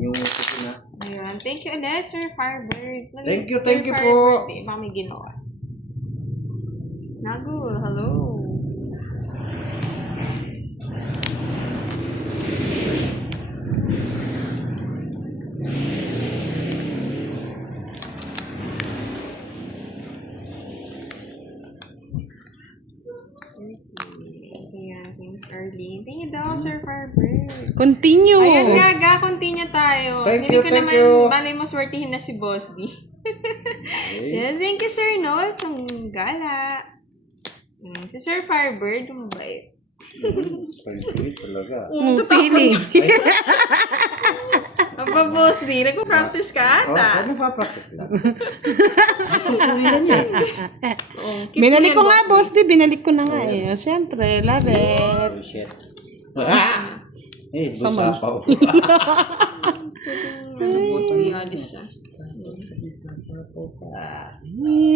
yung opisina. Ayun. Thank you ulit, Sir Firebird. Thank you Firebird, po. Baka may ginawa. Nagul, hello. So yan, Miss Arlene. Thank you daw, Sir Firebird. Continue. Ayun nga, continue tayo. Thank Hindi you, ko thank naman, you. balay mo swertihin na si Boss D. Yes, thank you, Sir Noel. Itong gala. Si Sir Firebird, mabait. Pagpilit talaga. Feeling. Aba, Boss D, nagpa-practice ka ata. Ano pa practice lang? Binalik ko nga, boss. Binalik ko na nga eh. Siyempre, love it. Oh, shit. Busa pa. Boss D, alis siya.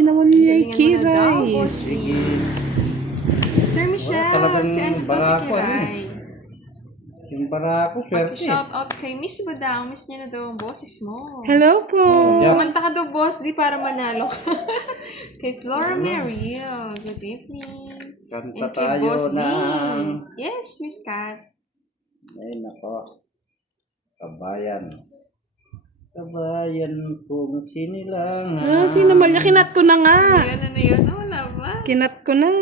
Naman niya Galingan mo na daw, Kiray. Boss D. Sir Michelle, talagang si ano po si barako, Kiray? Yung barako, swerte. Shout out kay Miss Badang. Miss niya na daw ang boses mo. Hello po. Kumanta ka daw, Boss D, para manalo ka. Kay Flora Mariel. Good evening. Kanta And kay tayo Boss D. ng... Yes, Miss Kat. Ay, nako. Kabayan. Kabayan kong sinilangan. Sinamalya. Kinat ko na nga. Ayun, ano yun? Wala ba? Kinat ko na.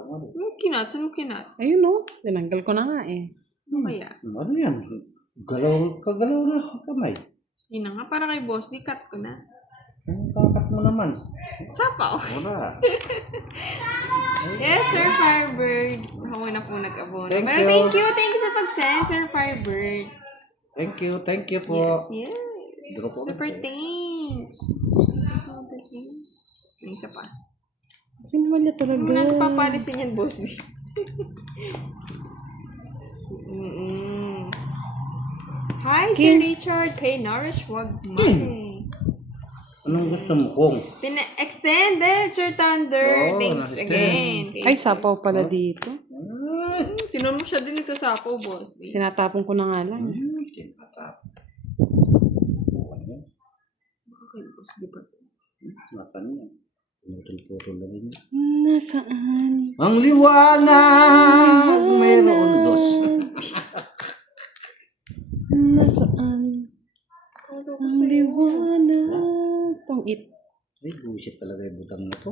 Anong kinat? Saan mo kinat? Ayun o. Tinanggal ko na nga eh. Ano kaya? Ano yan? Kagalaw na kamay. Sige na nga, para kay Boss D, cut ko na. Ang kakat mo naman. Sapaw. Wala. Yes, Sir Firebird. Ako na po nag-abono. Thank Pero you. thank you sa pag-send, Sir Firebird. Thank you po. Yes. Drop ko Super na. thanks. May isa pa. Sinamalya talaga. Muna nagpapalisin yan, Boss D. Hi, Sir Richard. Kay Nourish, wag money. Anong gusto mo kong? Extended, Sir Thunder. Oh, Thanks na-extend. again. Ay, sapaw pala dito. Tinan mo siya din ito sa po, Boss D. Tinatapon ko na nga lang. Okay, Boss D pa. Nasaan yan? Putol-putol na rin. Nasaan? Ang liwanag mayroon dos. Nasaan? Ang liwanag. Pang-it. Ay, bullshit talaga yung butang na to.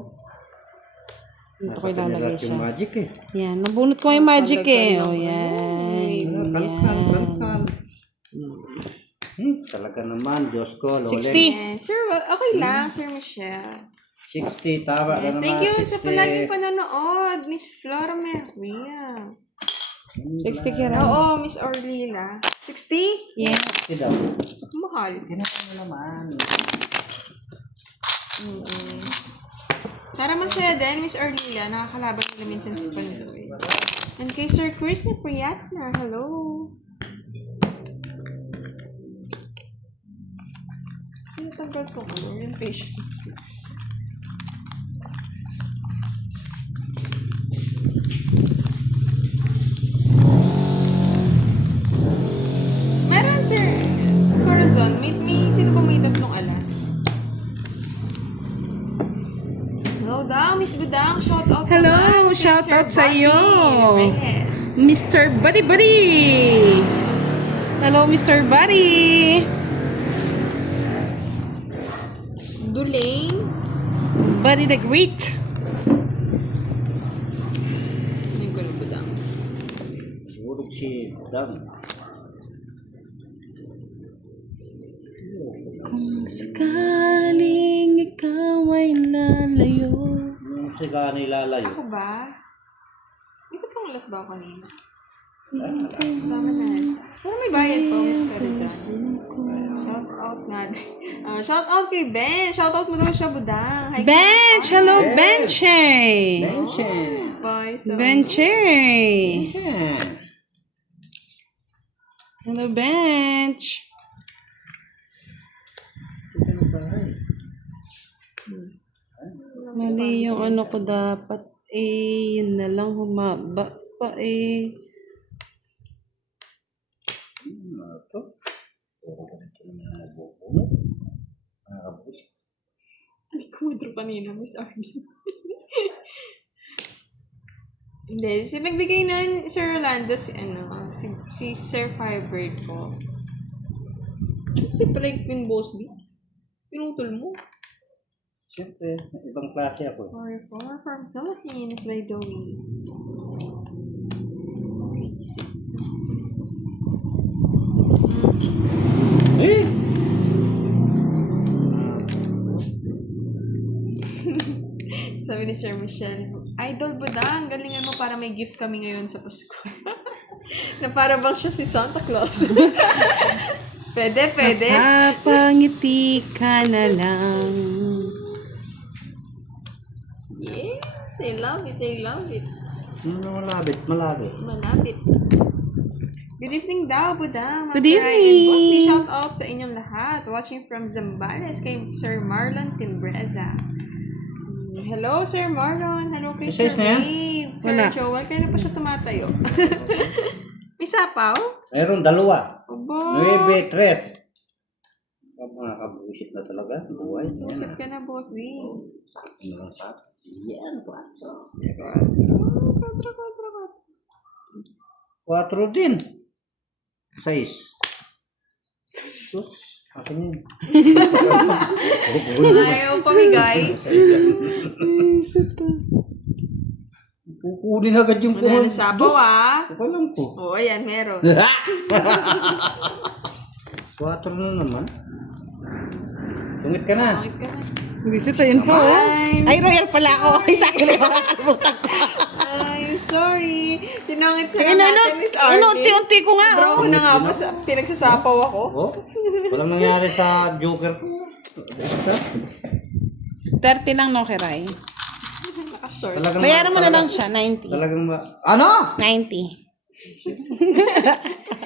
Dito ko ilalagay yung siya. magic eh. Yan. Nabunot ko yung magic eh. O yan. Kalkan. Talaga naman, Diyos ko. 60. Yes, Sir, okay lang, Sir Michelle. 60, tama ka Yes, naman. thank you sa 60. palaging panonood, Miss Flora Maria. 60 kira. Oo, Miss Orlila. 60? Yes. Ida. Mahal. Ginawa mo naman. Para masaya din, Miss Orlila, nakakalaban nila minsan si Pandoy. And kay Sir Chris na Priyatna, hello. Tinatanggal ko ko yung patience. Meron, Sir Corazon, sino ba may tatlong alas? Hello daw, Miss Budang, shout out Hello, naman kay shout Sir out sa iyo. Bobby Reyes. Mr. Buddy Buddy. Hello, Mr. Buddy. Dulain. Buddy the Great. Yung gulo Budang. Urog si Dam. Kung sakaling ikaw ay lalayo. Yung siga nilalayo. Ako ba? Hindi ko pang alas ba ako kanina? Tama na. Pero may bayad po, Miss Perizan. Shout out natin. Shout out kay Ben. Shout out mo daw siya, Budang. Hi, Bench! Hello, Benche! Mention. Bye. So, Benche! Yeah. Hello, Bench! Mali yung ano ko dapat. Yun na lang humaba pa eh. Ano to? kanina, Miss Arlene. Hindi, nagbigay na Sir Rolando si Sir Firebird ko. Si Queen Boss B. Pinutol mo. Siyempre, ibang klase ako. Far from Philippines by Joey. Eh! Sabi ni Sir Michelle, Idol Budang, galingan mo para may gift kami ngayon sa Pasko. Na para bang siya si Santa Claus. Pwede. Napangiti ka na lang. Yes, I love it. Malapit. Malapit. Good evening daw, Budang. Good evening. Bossy, shout out sa inyong lahat. Watching from Zambales kay Sir Marlon Timbreza. Hello, Sir Marlon. Hello kay Sir Isa na yan? Dave. Sir Wala. Joel, kailan pa siya tumatayo? May sapaw? Mayroon 2. Aba. 9, 3. Mga kabusit na talaga. Buhay. Usap ka na, Boss D. Yan, 4. 4. 4 din. 6. Akin yun. Ayaw pamigay. Kukunin agad yung Wala na sapaw, ah. Walang po. Oo, ayan, meron. 4 na naman. Tungit ka na. Bakit ka na? Visita yun po. Ay, royal pala ako. Ay, sa akin na makakalimutan ko. Ay, sorry. Tinangit sa Ay, natin, Miss Artie. unti-unti ko nga. Draw na nga po, pinagsasapaw ako. Oh, walang nangyari sa Joker ko. 30 lang no, Kiray. Naka-short. Talagang Bayaran mo na lang siya, 90. Talagang ano? 90.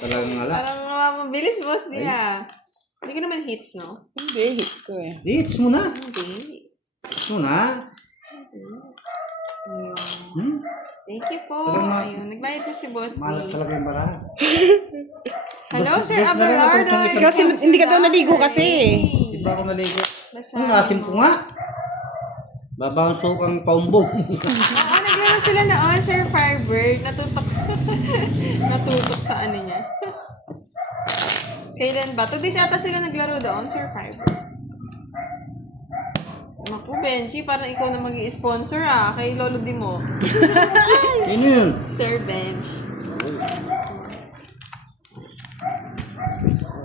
Talagang wala. Parang mabilis, boss nila. Hindi ka naman hits, no? Hindi, hits ko eh. Hits mo na. Hindi. Hits mo na. Ayun. Thank you po. Ayun, nagbayad na si Boss D. Malat talaga yung baraha. Hello, Sir Dos na lang ako Abelardo. itong Kasi hindi ka daw naligo kasi. Di ba ako naligo? Basta. Ang asim ko nga. Babang sukang paumbong. Oo, naglaro sila noon, Sir Firebird. Natutok. Natutok sa ano niya. Kailan ba? 2 days ata sila naglaro doon, Sir Firebird. Naku, Benji, parang ikaw na mag-i-sponsor kay Lolo Dimo. Yun yun. Sir Benj.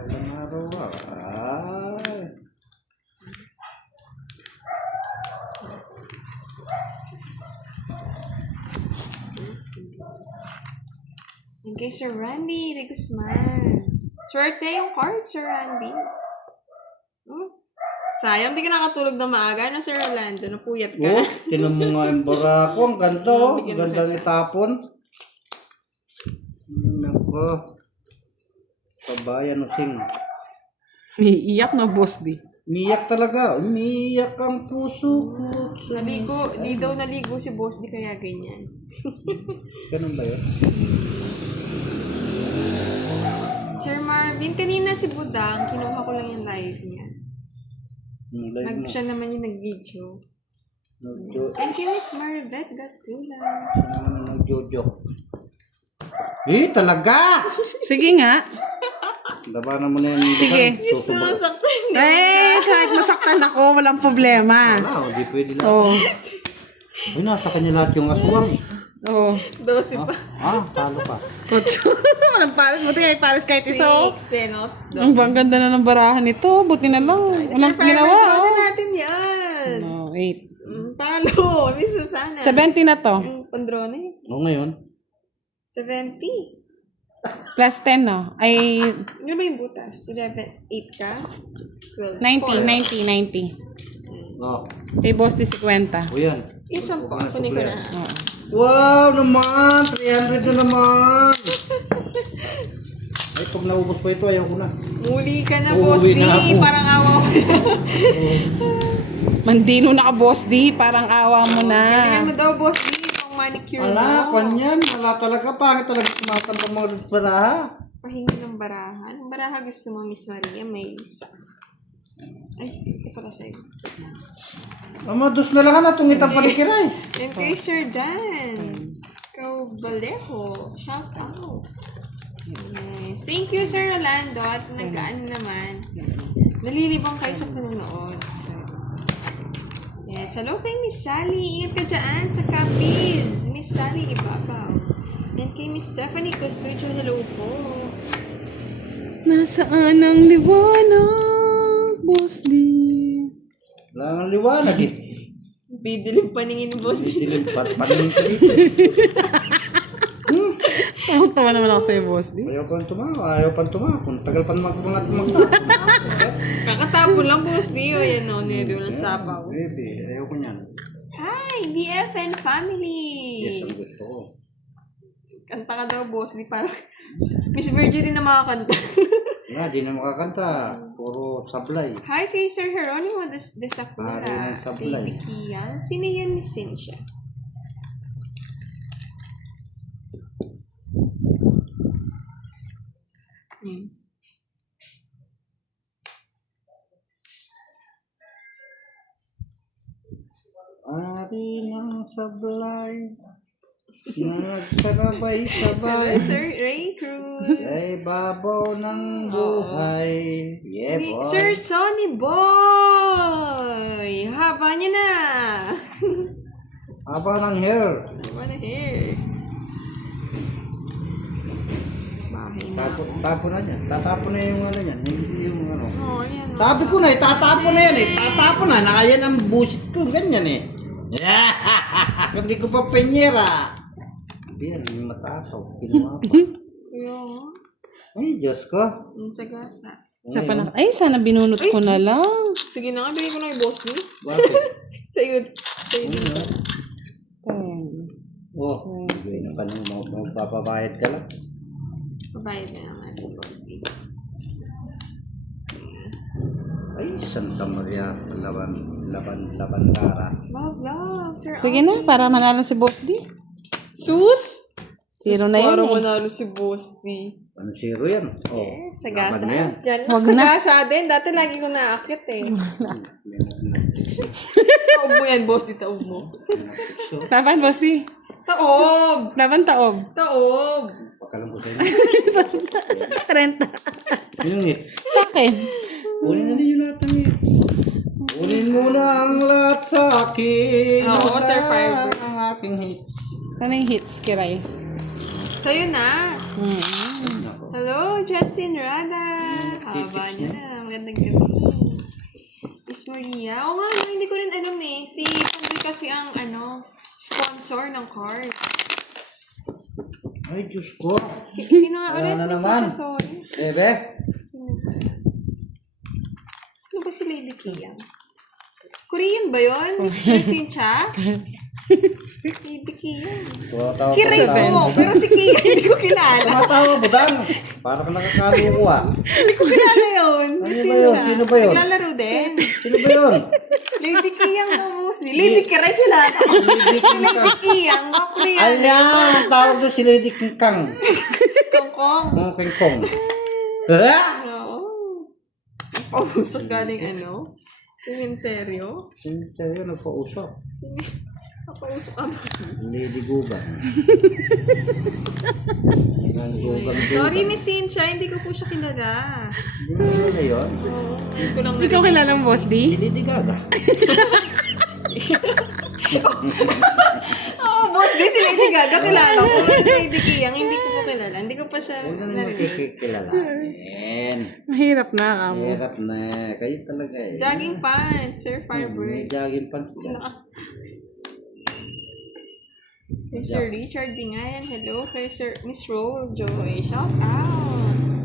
Ilang araw ba? Ay. Okay, Sir Randy de Guzman. Swerte yung card, Sir Randy. Sayang, di ka nakatulog na maaga, no, Sir Orlando? Napuyat ka. Oh, tinan mo nga yung barako. Ang ganda oh. Ang ganda ni Tapon. Nako. Pabayan o sing. Iiyak na, Boss D. Umiyak talaga. Umiyak ang puso ko. Naligo, di daw naligo si Boss, di kaya ganyan. Ganun ba yun? Sir Marvin, kanina si Budang, kinuha ko lang yung live niya. Live mo. Siya naman yung nag-video. Nagjo- Thank you, Miss Marvet Gatula. Nagjojo. Eh, talaga! Sige nga. Labanan mo na yan. Sige. Gusto mo saktan niya. Eh, kahit masaktan ako, walang problema. Wala, hindi pwede lang. Oo. Uy, nasa kanya lahat yung aswang. Oo. 12 pa. Oh. Talo pa. Kotso. Walang pares. Buti nga pares kahit isa. 6, 10, no? Ang ganda na ng barahan nito. Buti na lang. Walang Sir ginawa. Firebird, draw na Oh. natin yan. No, 8. Talo, Miss Susana. 70 na to. Yung pandrone. O ngayon? 70. Plus 10, no? Ay, Ano ba yung butas? 11, 8 ka? 12. 90. Oh. Kay Boss D 50. O yan. Isang po. Kunin ko na. Oo. Wow naman! 300 na naman! Ay, pag naubos pa ito, ayaw ko na. Muli ka na, Uuwi Boss D. na ako. Parang awa mo na. Mandino na ka, Boss D. Parang awa mo na. Galingan mo daw, Boss D. Itong manicure mo. Wala, kanyan. Wala talaga. Pangit talaga tumatang mga baraha. Pahingi ng barahan. Ang baraha gusto mo, Miss Maria, may isa. Ay, pala sa'yo. Mama, dos na lang na itong itang palikiray. And kay Sir Dan. Vallejo. Shout out. Nice. Thank you, Sir Rolando. At nag-ano naman. Nalilibang kayo sa panonood. So, yes. Hello kay Miss Sally. Ingat ka dyan sa Capiz. Miss Sally Ibabaw. And kay Miss Stephanie Costudio. Hello po. Nasaan ang liwanag, Boss D? Wala nang liwanag eh. Didilim paningin mo, boss. Dilim paningin ko dito. Tawa naman ako sa'yo, Boss D. Ayaw pang tumakon. Tagal pa magpungat. Kakatapon lang, boss. Di o yan o. Nero ng sabaw. Baby, ayaw ko niyan. Hi, BFN family. Yes, ang gusto ko. Kanta ka daw, boss. Di parang Miss Virgin din na makakanta. Nga, di na makakanta. Puro sablay. Hi kay Sir Jeronimo de Sakura. Hari ng sablay. Baby Kian. Sino yan, Miss Cynthia? Ari ng sablay. Hello, Nagsarabay-sabay. Sir Ray Cruz. Ay babaw ng buhay. Yeah, boy. Sir Sonny Boy. Haba niya na. Haba ng hair. Haba na hair. Bahay na. Tapon na yan. Tatapon na yung ano yan. Hindi yung ano. Oh, ayan. Sabi ko na eh, tatapon na yan eh. Tatapon na. Nakayan ang busit ko. Ganyan eh. Hindi ko pa penyera. Hindi yan, yung matakaw. Kinuha pa. Yo. Ay, Diyos ko. Ang sagasa. Siya pa na. Ay, sana binunot ko na lang. Sige na nga, bigay ko na yung boss niyo. Bakit? Sa'yo. Sa'yo din ba? Oh, bigay na pa nung magpapabayad ka lang. Pabayad na naman yung boss niyo. Ay, Santa Maria, Labandara. Love, Sir. Sige na, para manalo si Boss D. Sus! Zero na yun Parang eh. manalo si Boss D. Ano zero yan? Oh, Eh, sagasa. laban na yan. Diyan lang. Wag na. Sagasa din. Dati lagi ko naakit eh. Taob mo yan, Boss D. Taob mo. Laban, Boss D. Taob! Laban, taob. Taob! Pakalang ko sa'yo. 30. Yung hits. Sa akin. Kunin na ninyo lahat ng hits. Kunin mo na ang lahat sa akin. Oo, Sir Lahat Fiber. ang aking hits. Ano yung hits, Kiray? Sa'yo na. Nako. Hello, Justin Rada. Haba niya na. Magandang gabi. Miss Maria. Oo nga, no, hindi ko rin alam eh. Si Pumbi kasi ang sponsor ng card. Ay, Diyos ko. Sino nga ulit? Wala na Miss naman. Sacha, sorry. Bebe. Sino ba si Lady Kia? Korean ba yun? Miss Cynthia? Lady Kia. Tumatawa Kiray ko. Pero si Kia hindi ko kilala. Tumatawa, budang. Para ka nakakalo ko ah. Hindi ko kilala yun. Miss Ano ba yun? Cynthia. Sino ba yun? Naglalaro din. Sino ba yun? Lady Kiyang mamusi. Lady Kiray kilala ko. Lady Si Lady Kiyang, Korean. Ala, ang tawag doon si Lady King Kang. Kongkong. Ang King Kong. Ha? Oo. Pausok galing sementeryo. Sino nagpausok? Pausok ang Lady Gugang. Sorry, Miss Cynthia, hindi ko po siya kilala. Hindi mo na yun? Hindi ko lang Hindi ko kilalang Boss D. Si Lady Gaga. Oo, boss, di si Lady Gaga kilala ko. Lady Kiyang, hindi ko po kilala. Hindi ko pa siya Huwag na naman narinig. kikilalanin. Mahirap na kamo. Hirap na. Kayo talaga eh. Jogging pants, Sir May Firebird. jogging pants ka. Kay Sir Richard Bingayan, hello. Kay Sir Miss Roll Joy, shout out.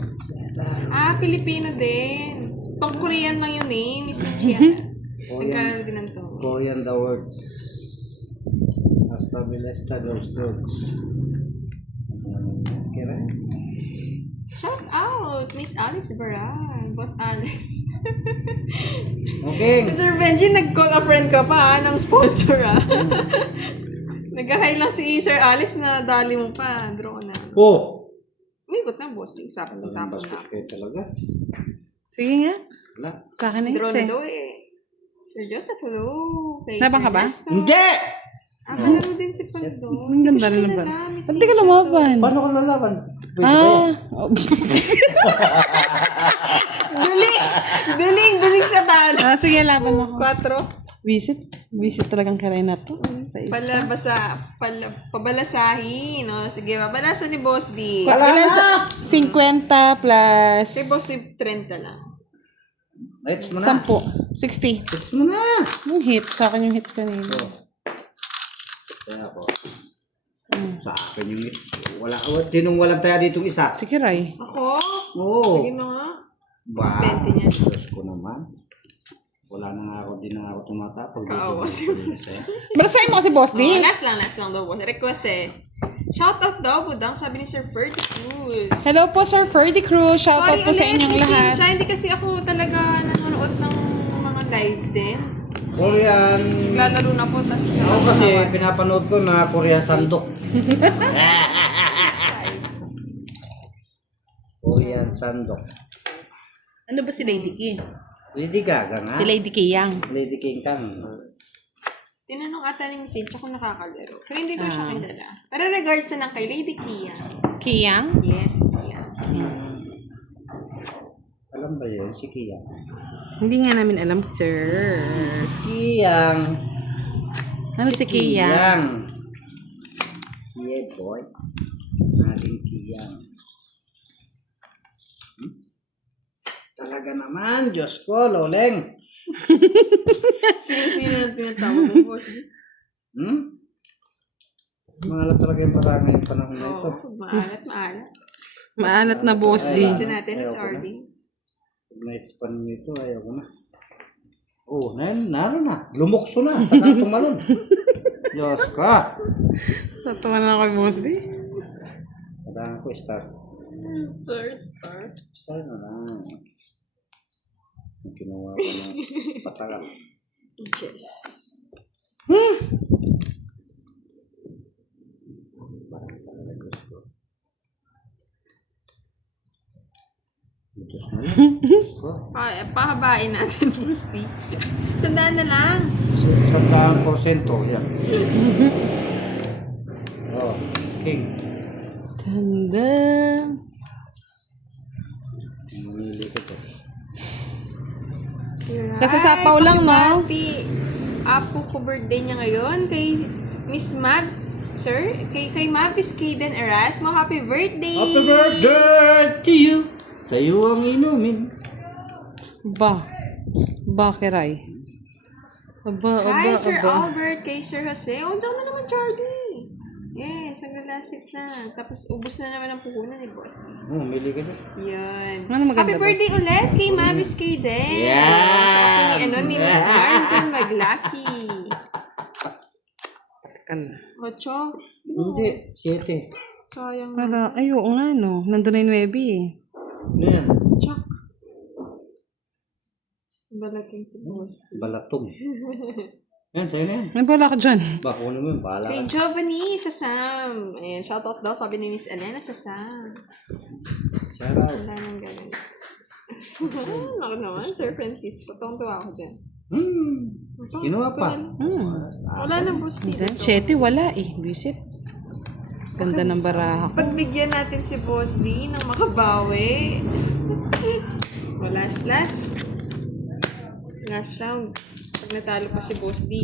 Filipino din. Pang-Korean lang yung name, Miss Cynthia. Nagkaroon din ng to. Korean the words. Hasta bilesta those words. Kira? Shout out, Miss Alice Baran. Boss Alex. Okay. Sir Benji, nag-call a friend ka pa ng sponsor Nag-hi lang si Sir Alex na dali mo pa. Draw na. Oh! Umikot na, boss. Usapan ng tapon na. Kayo talaga. Sige nga. Wala. Sa akin na Draw hits na eh. daw eh. Sir Joseph, hello. Kay Labang Sir ka ba? Nestor. Hindi! Kalaro din si Pandong. Ang ganda rin naman. Miss Ba't di ka lumaban? Paano ko lalaban? Pwede ba Ah, Duling sa talo. sige, laban ako. 4. Visit talagang karay na to. Sa isa. Pabalasahin. O, sige, pabalasan ni Boss D. Wala na! 50 plus Si Boss D, 30 lang. Hits mo 10. na. 60. Hits mo na. Yung hits. Sa akin yung hits kanina. Kaya ako. Sa akin yung hits. Sinong walang taya ditong isa? Si Kiray. Ako? Oo. Sige na nga. Ba? Spente niya. Diyos ko naman. Wala na nga ako, di na nga ako tumatapag. Kaawa si Boss D. Balasahin mo kasi, Boss D. Last lang daw, Boss. Request eh. Shoutout daw, Budang, sabi ni Sir Ferdy Cruz. Hello po, Sir Ferdy Cruz. Shoutout po sa inyong lahat. Hindi kasi ako talaga nanonood ng mga live din. Korean. Lalaro na po, tas Ako kasi pinapanood ko na Korean Sandok. Korean Sandok. Ano ba si Lady King? Lady Gaga nga. Si Lady Kiyang. Lady King Kang. Tinanong ata ni Miss Inch kung nakakalaro. Pero hindi ko siya kilala. Pero regards na lang kay Lady Kia. Kiyang? Yes, Kia. Alam ba yun? Si Kiyang. Hindi nga namin alam, sir. Kiyang. Ano si Kiyang? Yeah, boy. Nating Kiyang. Talaga naman, Diyos ko, Loleng. Sino na tinatawag mo, Boss? Mahalap talaga yung parang ngayong panahon na ito. Oo, maalat. Maalat na, Boss D. Kasi natin sa RD. Pag na-expand nyo ito, ayaw ko na. Oh, naroon na. Lumukso na. Saka tumalon. Diyos ka. Tatawa na ako, Boss D. Kailangan ko start. Star. Start na lang. Yung kinuha ko na patagal. Yes. Diyos na lang. Pahabain natin, Boss D. 100 na lang. 100%. Yan. Oh, King. Tanda. Mamili ko to. Kasasapaw lang, no? Happy Apo ko birthday niya ngayon. Kay Miss Mag, sir. Kay Mavis Kaden Erasmo. Happy birthday! Happy birthday to you. Sa'yo ang inumin. Ba, Kiray. Hi, Sir Albert. Kay Sir Jose. Oh, doon na naman, Charlie. Yes, ang last seats na. Tapos, ubos na naman ang puhunan ni Boss. Oh, mili ka na. Yan. Ano maganda, Happy birthday ulit kay Mavis Kaden. Yeah! Sa ating, ni Miss Marzen Maglaki. Ocho. Hindi, 7. Sayang. Wala. Ay, oo nga, no. Nandun na yung Webby, eh. Ano yan? Chuck. Balaking si Boss. Balatong. Yan, sa'yo na yan. Ay, bala ka dyan. Bako naman, bahala Kay ka. Giovanni sa Sam. Ayan, shoutout daw, sabi ni Miss Elena sa Sam. Shout out. Wala nang ganun. Ako naman, Sir Francisco. Tuwang-tuwa ako dyan. Kinuha pa. Wala nang Boss dito. Shetty, wala eh. Visit. Ganda ng baraha ko. Pagbigyan natin si Boss D ng makabawi. Last round. Pag natalo pa si Boss D,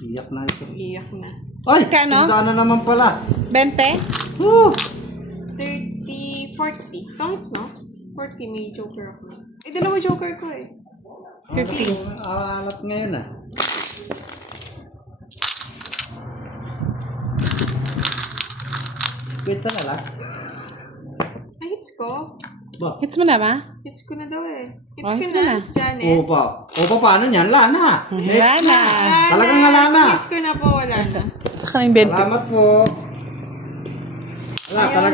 Iyak na ito. iyak na. Ay! Kano? Tandaan na naman pala. 20? Woo! 30, 40. Counts, no? 40, may joker ako. Eh, dalawa joker ko eh. 50. Alat ngayon ah. Kita na lang. Ay, hits ko. Ba? Hits mo na ba? Hits ko na daw eh. Hits Oh, ko hits mo na, na. Miss Janet. Opa, paano yan? Lana. Wala na. Talagang wala na. Hits ko na po, wala na. Saka yung 20. Salamat po. Wala, talagang